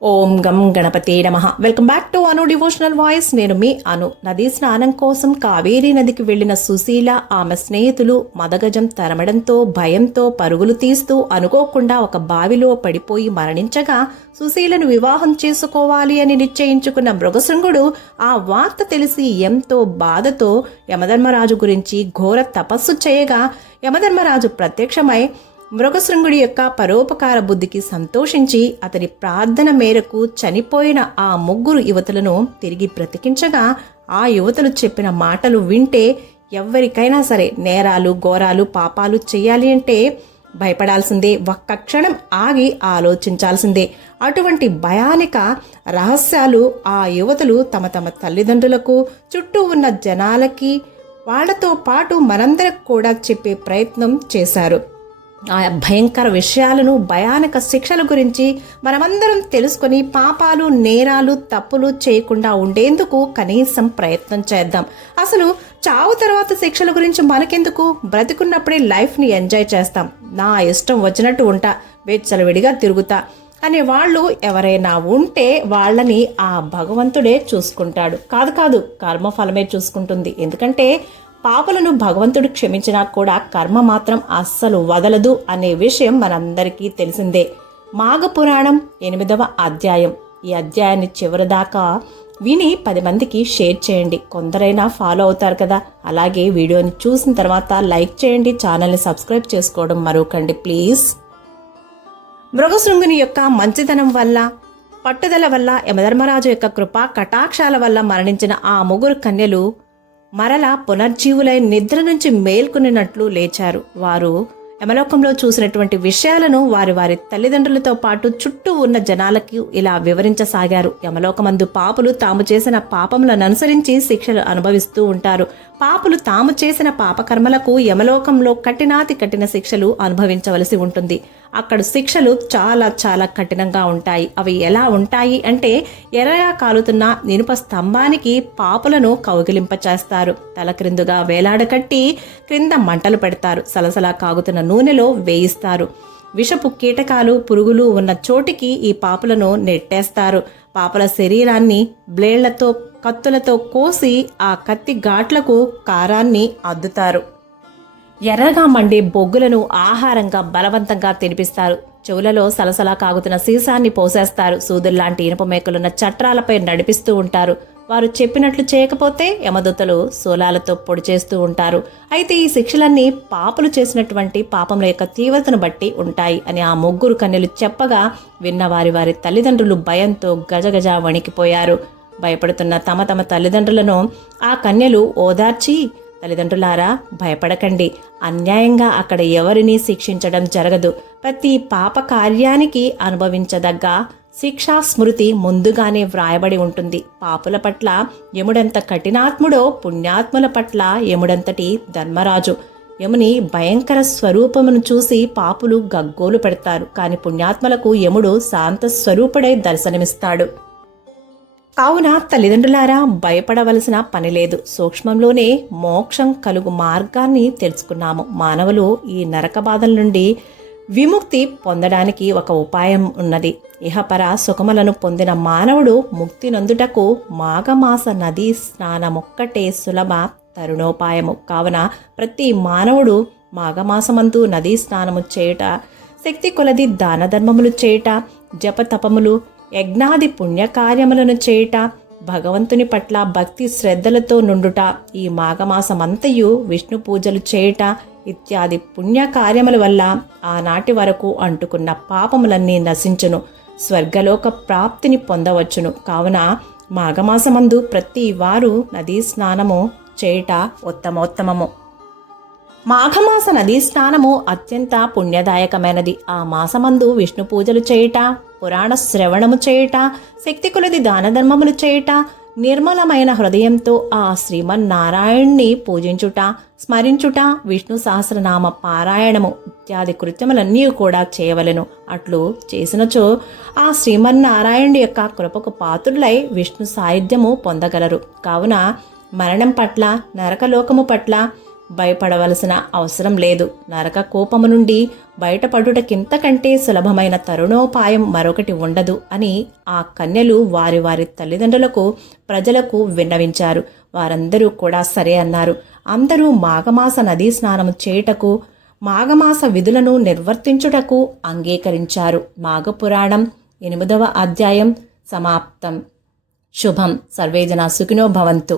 ఓం గం గణపతే నమః. Welcome back to Anu devotional voice. నేను మీ అను. నదీ స్నానం కోసం కావేరీ నదికి వెళ్లిన సుశీల ఆమె స్నేహితులు మదగజం తరమడంతో భయంతో పరుగులు తీస్తూ అనుకోకుండా ఒక బావిలో పడిపోయి మరణించగా సుశీలను వివాహం చేసుకోవాలి అని నిశ్చయించుకున్న మృగశృంగుడు ఆ వార్త తెలిసి ఎంతో బాధతో యమధర్మరాజు గురించి ఘోర తపస్సు చేయగా యమధర్మరాజు ప్రత్యక్షమై మృగశృంగుడి యొక్క పరోపకార బుద్ధికి సంతోషించి అతని ప్రార్థన మేరకు చనిపోయిన ఆ ముగ్గురు యువతులను తిరిగి బ్రతికించగా ఆ యువతులు చెప్పిన మాటలు వింటే ఎవరికైనా సరే నేరాలు ఘోరాలు పాపాలు చేయాలి అంటే భయపడాల్సిందే, ఒక్క క్షణం ఆగి ఆలోచించాల్సిందే. అటువంటి భయానక రహస్యాలు ఆ యువతులు తమ తమ తల్లిదండ్రులకు చుట్టూ ఉన్న జనాలకి వాళ్లతో పాటు మనందరికి కూడా చెప్పే ప్రయత్నం చేశారు. ఆ భయంకర విషయాలను భయానక శిక్షల గురించి మనమందరం తెలుసుకొని పాపాలు నేరాలు తప్పులు చేయకుండా ఉండేందుకు కనీసం ప్రయత్నం చేద్దాం. అసలు చావు తర్వాత శిక్షల గురించి మనకెందుకు, బ్రతికున్నప్పుడే లైఫ్ని ఎంజాయ్ చేస్తాం, నా ఇష్టం వచ్చినట్టు ఉంటా, విచ్చలవిడిగా తిరుగుతా అనే వాళ్ళు ఎవరైనా ఉంటే వాళ్ళని ఆ భగవంతుడే చూసుకుంటాడు. కాదు కర్మఫలమే చూసుకుంటుంది. ఎందుకంటే పాపలను భగవంతుడు క్షమించినా కూడా కర్మ మాత్రం అస్సలు వదలదు అనే విషయం మనందరికీ తెలిసిందే. మాఘపురాణం 8వ అధ్యాయం. ఈ అధ్యాయాన్ని చివరిదాకా విని 10 మందికి షేర్ చేయండి, కొందరైనా ఫాలో అవుతారు కదా. అలాగే వీడియోని చూసిన తర్వాత లైక్ చేయండి, ఛానల్ని సబ్స్క్రైబ్ చేసుకోవడం మరొకండి ప్లీజ్. మృగశృంగుని యొక్క మంచితనం వల్ల, పట్టుదల వల్ల, యమధర్మరాజు యొక్క కృపా కటాక్షాల వల్ల మరణించిన ఆ ముగ్గురు కన్యలు మరలా పునర్జీవులై నిద్ర నుంచి మేల్కొనినట్లు లేచారు. వారు యమలోకంలో చూసినటువంటి విషయాలను వారి వారి తల్లిదండ్రులతో పాటు చుట్టూ ఉన్న జనాలకు ఇలా వివరించసాగారు. యమలోకమందు పాపులు తాము చేసిన పాపములను అనుసరించి శిక్షలు అనుభవిస్తూ ఉంటారు. పాపులు తాము చేసిన పాపకర్మలకు యమలోకంలో కఠినాతి కఠిన శిక్షలు అనుభవించవలసి ఉంటుంది. అక్కడ శిక్షలు చాలా చాలా కఠినంగా ఉంటాయి. అవి ఎలా ఉంటాయి అంటే, ఎర్రగా కాలుతున్న ఇనుప స్తంభానికి పాపులను కౌగిలింపచేస్తారు, తల క్రిందుగా వేలాడకట్టి క్రింద మంటలు పెడతారు, సలసలా కాగుతున్న నూనెలో వేయిస్తారు. విషపు కీటకాలు పురుగులు ఉన్న చోటికి ఈ పాపులను నెట్టేస్తారు. పాపల శరీరాన్ని బ్లేళ్లతో కత్తులతో కోసి ఆ కత్తి ఘాట్లకు కారాన్ని అద్దుతారు. ఎర్రగా మండే బొగ్గులను ఆహారంగా బలవంతంగా తినిపిస్తారు. చెవులలో సలసలా కాగుతున్న సీసాన్ని పోసేస్తారు. సూదుల్లాంటి ఇనుప మేకలున్న చట్రాలపై నడిపిస్తూ ఉంటారు. వారు చెప్పినట్లు చేయకపోతే యమదూతలు శూలాలతో పొడి చేస్తూ ఉంటారు. అయితే ఈ శిక్షలన్నీ పాపులు చేసినటువంటి పాపముల యొక్క తీవ్రతను బట్టి ఉంటాయి అని ఆ ముగ్గురు కన్యలు చెప్పగా విన్న వారి వారి తల్లిదండ్రులు భయంతో గజగజ వణికిపోయారు. భయపడుతున్న తమ తమ తల్లిదండ్రులను ఆ కన్యలు ఓదార్చి, తల్లిదండ్రులారా భయపడకండి, అన్యాయంగా అక్కడ ఎవరిని శిక్షించడం జరగదు. ప్రతి పాప కార్యానికి అనుభవించదగ్గ శిక్షా స్మృతి ముందుగానే వ్రాయబడి ఉంటుంది. పాపుల పట్ల యముడంత కఠినాత్ముడో పుణ్యాత్ముల పట్ల యముడంతటి ధర్మరాజు. యముని భయంకర స్వరూపమును చూసి పాపులు గగ్గోలు పెడతారు. కాని పుణ్యాత్మలకు యముడు శాంత స్వరూపుడై దర్శనమిస్తాడు. కావున తల్లిదండ్రులారా భయపడవలసిన పని లేదు. సూక్ష్మంలోనే మోక్షం కలుగు మార్గాన్ని తెలుసుకున్నాము. మానవులు ఈ నరక బాధల నుండి విముక్తి పొందడానికి ఒక ఉపాయం ఉన్నది. ఇహపర సుఖములను పొందిన మానవుడు ముక్తి నొందుటకు మాఘమాస నదీ స్నానమొక్కటే సులభ తరుణోపాయము. కావున ప్రతి మానవుడు మాఘమాసమందు నదీ స్నానము చేయుట, శక్తి కొలది దాన ధర్మములు చేయుట, జపతపములు యజ్ఞాది పుణ్యకార్యములను చేయుట, భగవంతుని పట్ల భక్తి శ్రద్ధలతో నుండుట, ఈ మాఘమాసమంతయు విష్ణు పూజలు చేయుట ఇత్యాది పుణ్యకార్యముల వల్ల ఆనాటి వరకు అంటుకున్న పాపములన్నీ నశించును, స్వర్గలోక ప్రాప్తిని పొందవచ్చును. కావున మాఘమాసమందు ప్రతి వారు నదీ స్నానము చేయుట ఉత్తమోత్తమము. మాఘమాస నదీ స్నానము అత్యంత పుణ్యదాయకమైనది. ఆ మాసమందు విష్ణు పూజలు చేయుట, పురాణ శ్రవణము చేయుట, శక్తి కొలది దానధర్మములు చేయుట, నిర్మలమైన హృదయంతో ఆ శ్రీమన్నారాయణ్ణి పూజించుట, స్మరించుట, విష్ణు సహస్రనామ పారాయణము ఇత్యాది కృత్యములన్నీ కూడా చేయవలెను. అట్లు చేసినచో ఆ శ్రీమన్నారాయణుడి యొక్క కృపకు పాత్రులై విష్ణు సాయుధ్యము పొందగలరు. కావున మరణం పట్ల, నరకలోకము పట్ల, భయపడవలసిన అవసరం లేదు. నరక కోపము నుండి బయటపడుటకింతకంటే సులభమైన తరుణోపాయం మరొకటి ఉండదు అని ఆ కన్యలు వారి వారి తల్లిదండ్రులకు ప్రజలకు విన్నవించారు. వారందరూ కూడా సరే అన్నారు. అందరూ మాఘమాస నదీ స్నానం చేయుటకు, మాఘమాస విధులను నిర్వర్తించుటకు అంగీకరించారు. మాఘపురాణం 8వ అధ్యాయం సమాప్తం. శుభం. సర్వేజన సుఖినో భవంతు.